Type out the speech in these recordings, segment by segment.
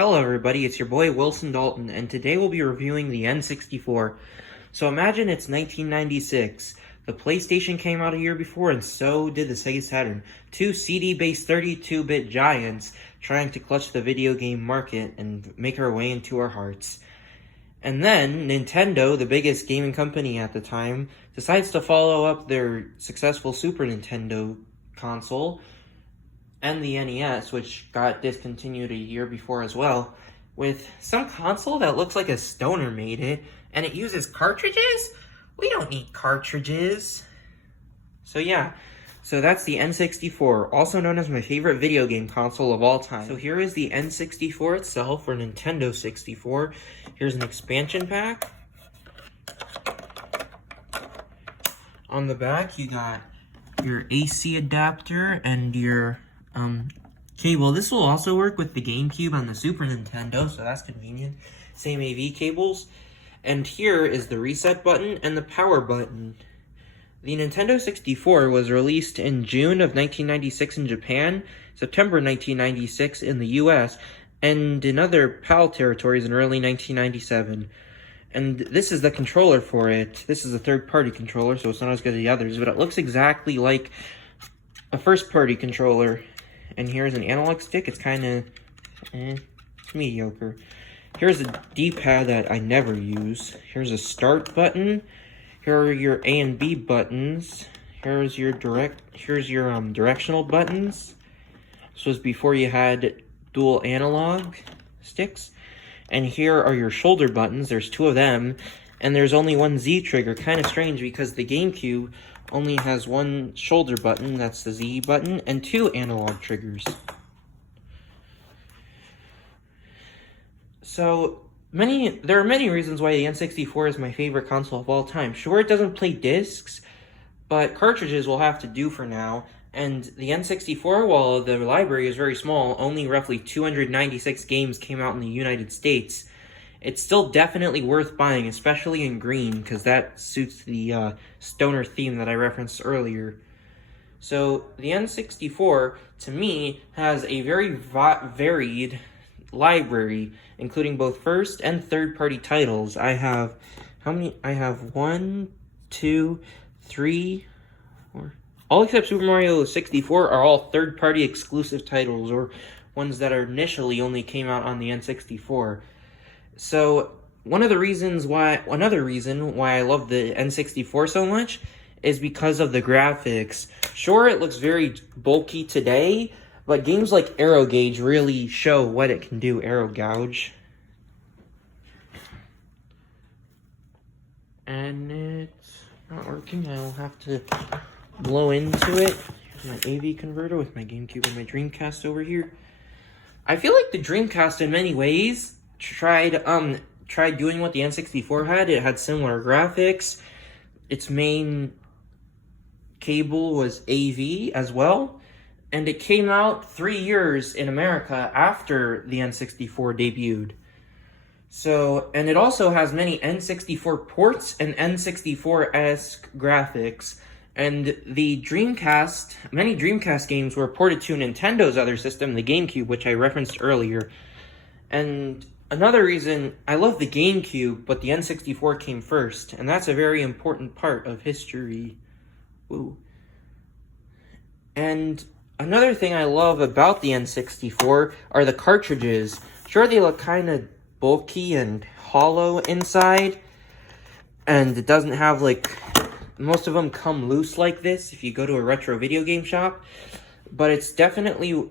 Hello everybody, it's your boy Wilson Dalton, and today we'll be reviewing the N64. So imagine it's 1996. The PlayStation came out a year before, and so did the Sega Saturn. Two CD-based 32-bit giants trying to clutch the video game market and make our way into our hearts. And then, Nintendo, the biggest gaming company at the time, decides to follow up their successful Super Nintendo console and the NES, which got discontinued a year before as well, with some console that looks like a stoner made it, and it uses cartridges? We don't need cartridges. So that's the N64, also known as my favorite video game console of all time. So here is the N64 itself, or Nintendo 64. Here's an expansion pack. On the back, you got your AC adapter and your cable. This will also work with the GameCube on the Super Nintendo, so that's convenient. Same AV cables. And here is the reset button and the power button. The Nintendo 64 was released in June of 1996 in Japan, September 1996 in the US, and in other PAL territories in early 1997. And this is the controller for it. This is a third-party controller, so it's not as good as the others, but it looks exactly like a first-party controller. And here's an analog stick. It's kind of mediocre. Here's a D-pad that I never use. Here's a start button. Here are your A and B buttons. Here's your directional buttons. This was before you had dual analog sticks. And here are your shoulder buttons. There's two of them. And there's only one Z trigger. Kind of strange because the GameCube only has one shoulder button, that's the Z button, and two analog triggers. So, there are many reasons why the N64 is my favorite console of all time. Sure, it doesn't play discs, but cartridges will have to do for now. And the N64, while the library is very small, only roughly 296 games came out in the United States. It's still definitely worth buying, especially in green, because that suits the stoner theme that I referenced earlier. So, the N64, to me, has a very varied library, including both first and third-party titles. I have 1, 2, 3, 4... All except Super Mario 64 are all third-party exclusive titles, or ones that initially only came out on the N64. So, another reason why I love the N64 so much is because of the graphics. Sure, it looks very bulky today, but games like Arrow Gauge really show what it can do. Arrow Gouge. And it's not working. I'll have to blow into it. Here's my AV converter with my GameCube and my Dreamcast over here. I feel like the Dreamcast in many ways tried doing what the N64 had. It had similar graphics. Its main cable was AV as well, and it came out 3 years in America after the N64 debuted. So, and it also has many N64 ports and N64-esque graphics. And the Dreamcast, many Dreamcast games were ported to Nintendo's other system, the GameCube, which I referenced earlier. And another reason, I love the GameCube, but the N64 came first, and that's a very important part of history. Ooh. And another thing I love about the N64 are the cartridges. Sure, they look kind of bulky and hollow inside, and it doesn't have, most of them come loose like this if you go to a retro video game shop, but it definitely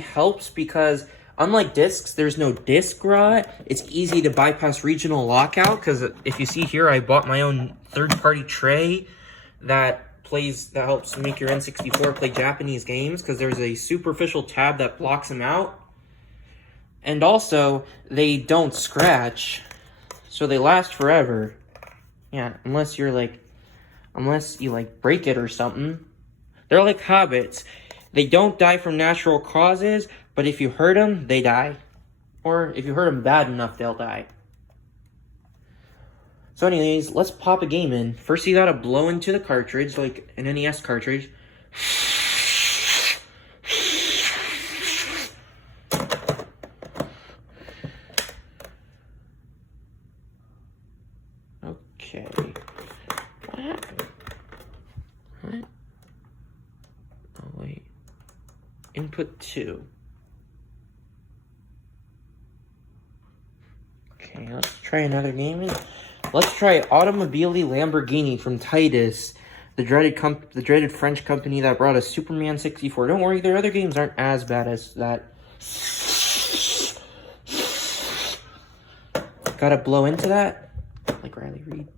helps because unlike discs, there's no disc rot. It's easy to bypass regional lockout, because if you see here, I bought my own third-party tray that helps make your N64 play Japanese games, because there's a superficial tab that blocks them out. And also, they don't scratch, so they last forever. Yeah, unless you break it or something. They're like hobbits. They don't die from natural causes, but if you hurt them, they die. Or if you hurt them bad enough, they'll die. So anyways, let's pop a game in. First you gotta blow into the cartridge, like an NES cartridge. Input 2. Okay, let's try another game. Let's try Automobili Lamborghini from Titus, the dreaded French company that brought us Superman 64. Don't worry, their other games aren't as bad as that. Gotta blow into that, like Riley Reid.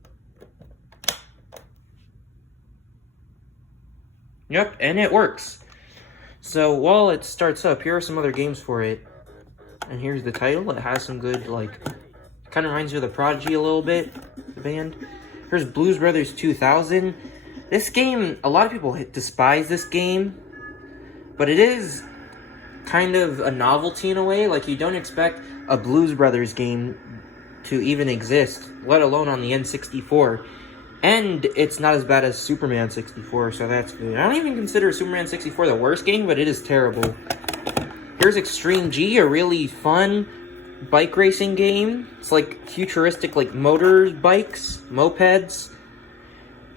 Yep, and it works. So while it starts up, here are some other games for it. And here's the title. It has some good, like, kind of reminds you of The Prodigy a little bit, the band. Here's Blues Brothers 2000. This game, a lot of people despise this game, but it is kind of a novelty in a way. Like, you don't expect a Blues Brothers game to even exist, let alone on the N64. And it's not as bad as Superman 64, so that's good. I don't even consider Superman 64 the worst game, but it is terrible. Here's Extreme G, a really fun bike racing game. It's like futuristic, like motorbikes, mopeds.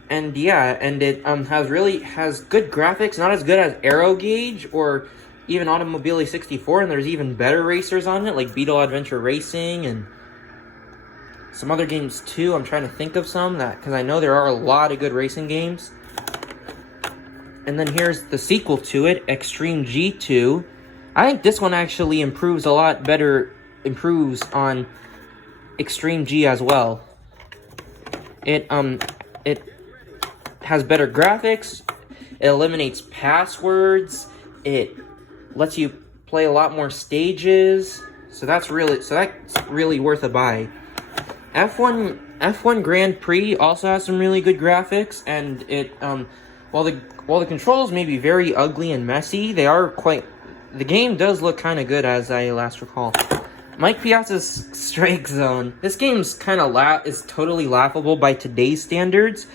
And yeah, and it has good graphics, not as good as Aero Gauge or even Automobili 64, and there's even better racers on it, like Beetle Adventure Racing and some other games too. I'm trying to think of some, because I know there are a lot of good racing games. And then here's the sequel to it, Extreme G2. I think this one actually improves on Extreme G as well. It has better graphics, it eliminates passwords, it lets you play a lot more stages, so that's really worth a buy. F1 Grand Prix also has some really good graphics, and it while the controls may be very ugly and messy, the game does look kind of good, as I last recall. Mike Piazza's Strike Zone. This game's is totally laughable by today's standards,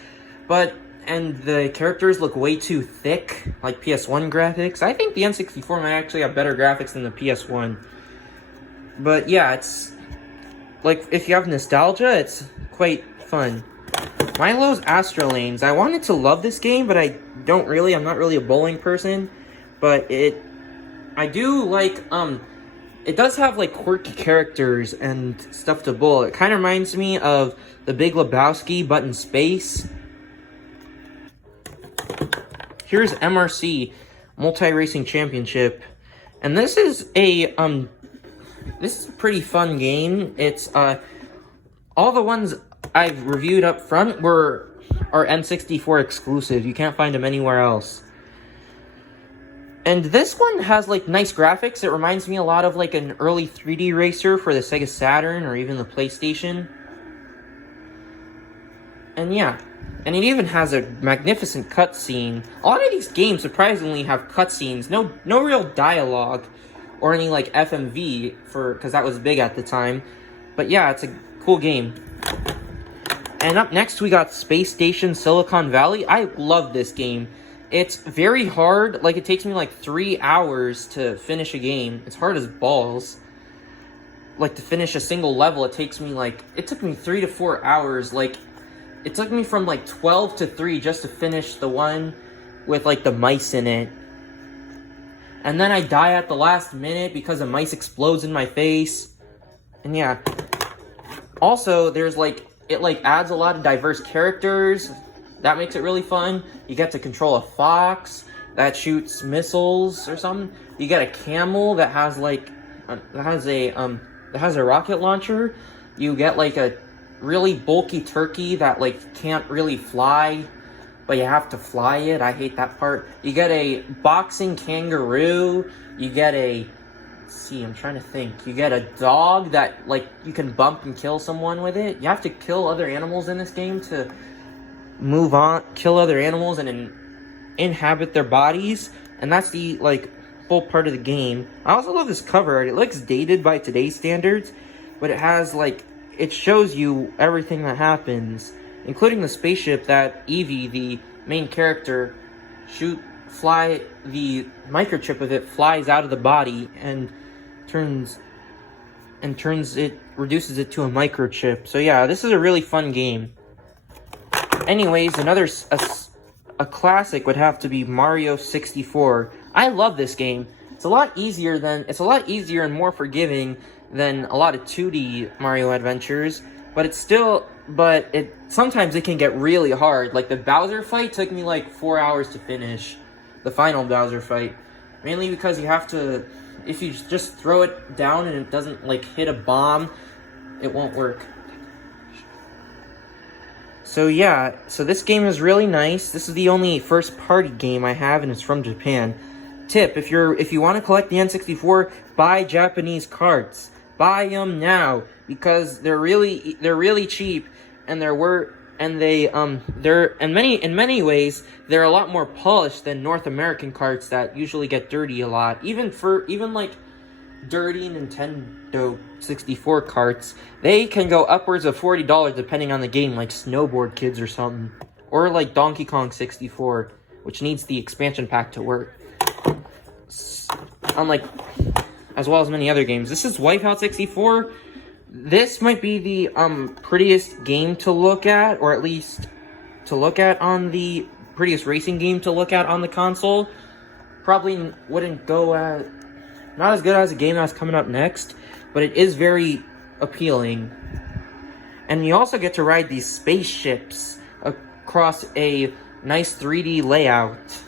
and the characters look way too thick, like PS1 graphics. I think the N64 might actually have better graphics than the PS1. But yeah, it's like, if you have nostalgia, it's quite fun. Milo's Astrolanes. I wanted to love this game, but I'm not really a bowling person. But I do like, it does have, like, quirky characters and stuff to bowl. It kind of reminds me of The Big Lebowski, but in space. Here's MRC, Multi-Racing Championship. And this is a pretty fun game. It's, all the ones I've reviewed up front are N64 exclusive. You can't find them anywhere else. And this one has, like, nice graphics. It reminds me a lot of, like, an early 3D racer for the Sega Saturn or even the PlayStation. And yeah. And it even has a magnificent cutscene. A lot of these games, surprisingly, have cutscenes. No real dialogue or any, like, FMV, because that was big at the time. But yeah, it's a cool game. And up next, we got Space Station Silicon Valley. I love this game. It's very hard. Like, it takes me, like, 3 hours to finish a game. It's hard as balls. Like, to finish a single level, it took me 3 to 4 hours. Like, it took me from, like, 12 to 3 just to finish the one with, like, the mice in it. And then I die at the last minute because a mice explodes in my face. And yeah. Also, there's, like, it, like, adds a lot of diverse characters. That makes it really fun. You get to control a fox that shoots missiles or something. You get a camel that has, like, that has a rocket launcher. You get, like, a really bulky turkey that, like, can't really fly, but you have to fly it. I hate that part. You get a boxing kangaroo. You get I'm trying to think. You get a dog that, like, you can bump and kill someone with it. You have to kill other animals in this game to move on, kill other animals and inhabit their bodies. And that's the, like, whole part of the game. I also love this cover art. It looks dated by today's standards, but it has, like, it shows you everything that happens, including the spaceship that Evie, the main character, the microchip of it flies out of the body and reduces it to a microchip. So yeah, this is a really fun game. Anyways, a classic would have to be Mario 64. I love this game. it's a lot easier and more forgiving than a lot of 2D Mario adventures, but sometimes it can get really hard. Like the Bowser fight took me like 4 hours to finish, the final Bowser fight, mainly because you have to, if you just throw it down and it doesn't like hit a bomb, it won't work. So yeah, so this game is really nice. This is the only first-party game I have, and it's from Japan. Tip: if you want to collect the N64, buy Japanese cards. Buy them now because they're really cheap, and in many ways they're a lot more polished than North American cards that usually get dirty a lot. Even like dirty Nintendo 64 carts, they can go upwards of $40 depending on the game, like Snowboard Kids or something, or like Donkey Kong 64, which needs the expansion pack to work. Unlike, as well as many other games. This is Wipeout 64. This might be the prettiest game to look at, or at least to look at on the prettiest racing game to look at on the console. Probably wouldn't go at, not as good as a game that's coming up next, but it is very appealing. And you also get to ride these spaceships across a nice 3D layout.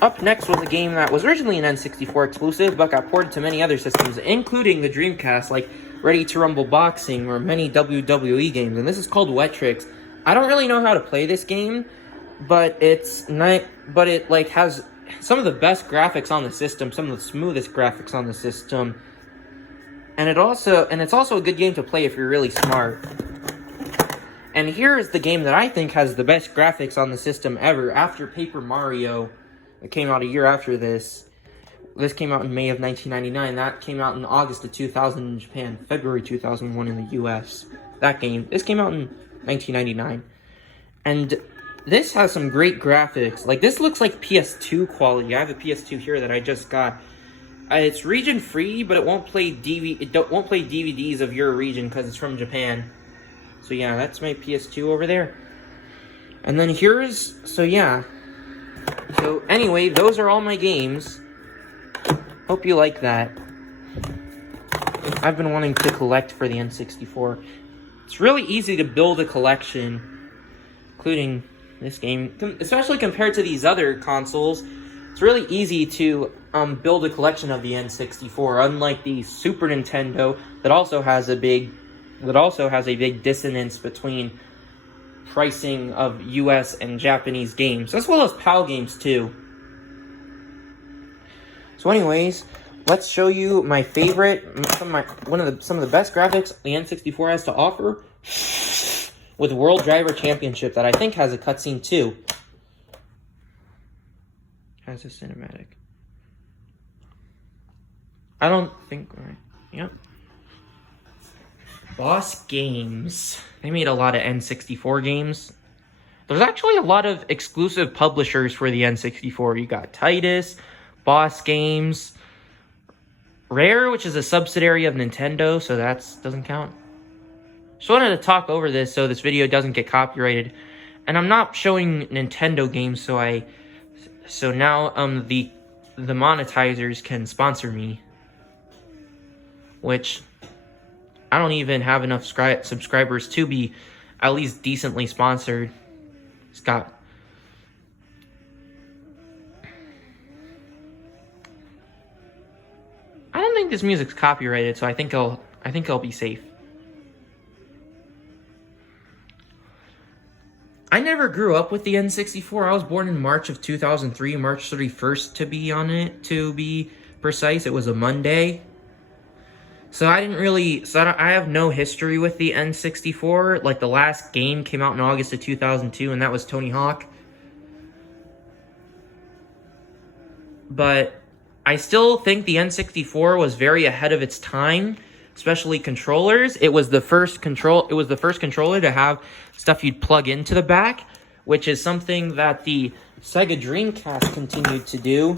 Up next was a game that was originally an N64 exclusive, but got ported to many other systems, including the Dreamcast, like Ready to Rumble Boxing or many WWE games, and this is called Wet Tricks. I don't really know how to play this game, but it has some of the best graphics on the system, some of the smoothest graphics on the system, and it's also a good game to play if you're really smart. And here is the game that I think has the best graphics on the system ever, after Paper Mario. It came out a year after this. This came out in May of 1999. That came out in August of 2000 in Japan, February 2001 in the US. This came out in 1999. And this has some great graphics. Like, this looks like PS2 quality. I have a PS2 here that I just got. It's region free, but it won't play DVDs of your region because it's from Japan. So yeah, that's my PS2 over there. And then So anyway, those are all my games. Hope you like that. I've been wanting to collect for the N64. It's really easy to build a collection, including this game, especially compared to these other consoles. It's really easy to build a collection of the N64, unlike the Super Nintendo that also has a big dissonance between pricing of US and Japanese games, as well as PAL games too. So anyways, let's show you my favorite, some of the best graphics the N64 has to offer, with World Driver Championship that I think has a cutscene too. Has a cinematic. I don't think, right? Yep. Boss Games. They made a lot of N64 games. There's actually a lot of exclusive publishers for the N64. You got Titus, Boss Games, Rare, which is a subsidiary of Nintendo, so that doesn't count. Just wanted to talk over this so this video doesn't get copyrighted. And I'm not showing Nintendo games, so now the monetizers can sponsor me, which I don't even have enough subscribers to be at least decently sponsored. Scott. I don't think this music's copyrighted, so I think I'll be safe. I never grew up with the N64. I was born in March of 2003, March 31st to be precise. It was a Monday. So I have no history with the N64. Like, the last game came out in August of 2002, and that was Tony Hawk. But I still think the N64 was very ahead of its time, especially controllers. It was the first controller to have stuff you'd plug into the back, which is something that the Sega Dreamcast continued to do.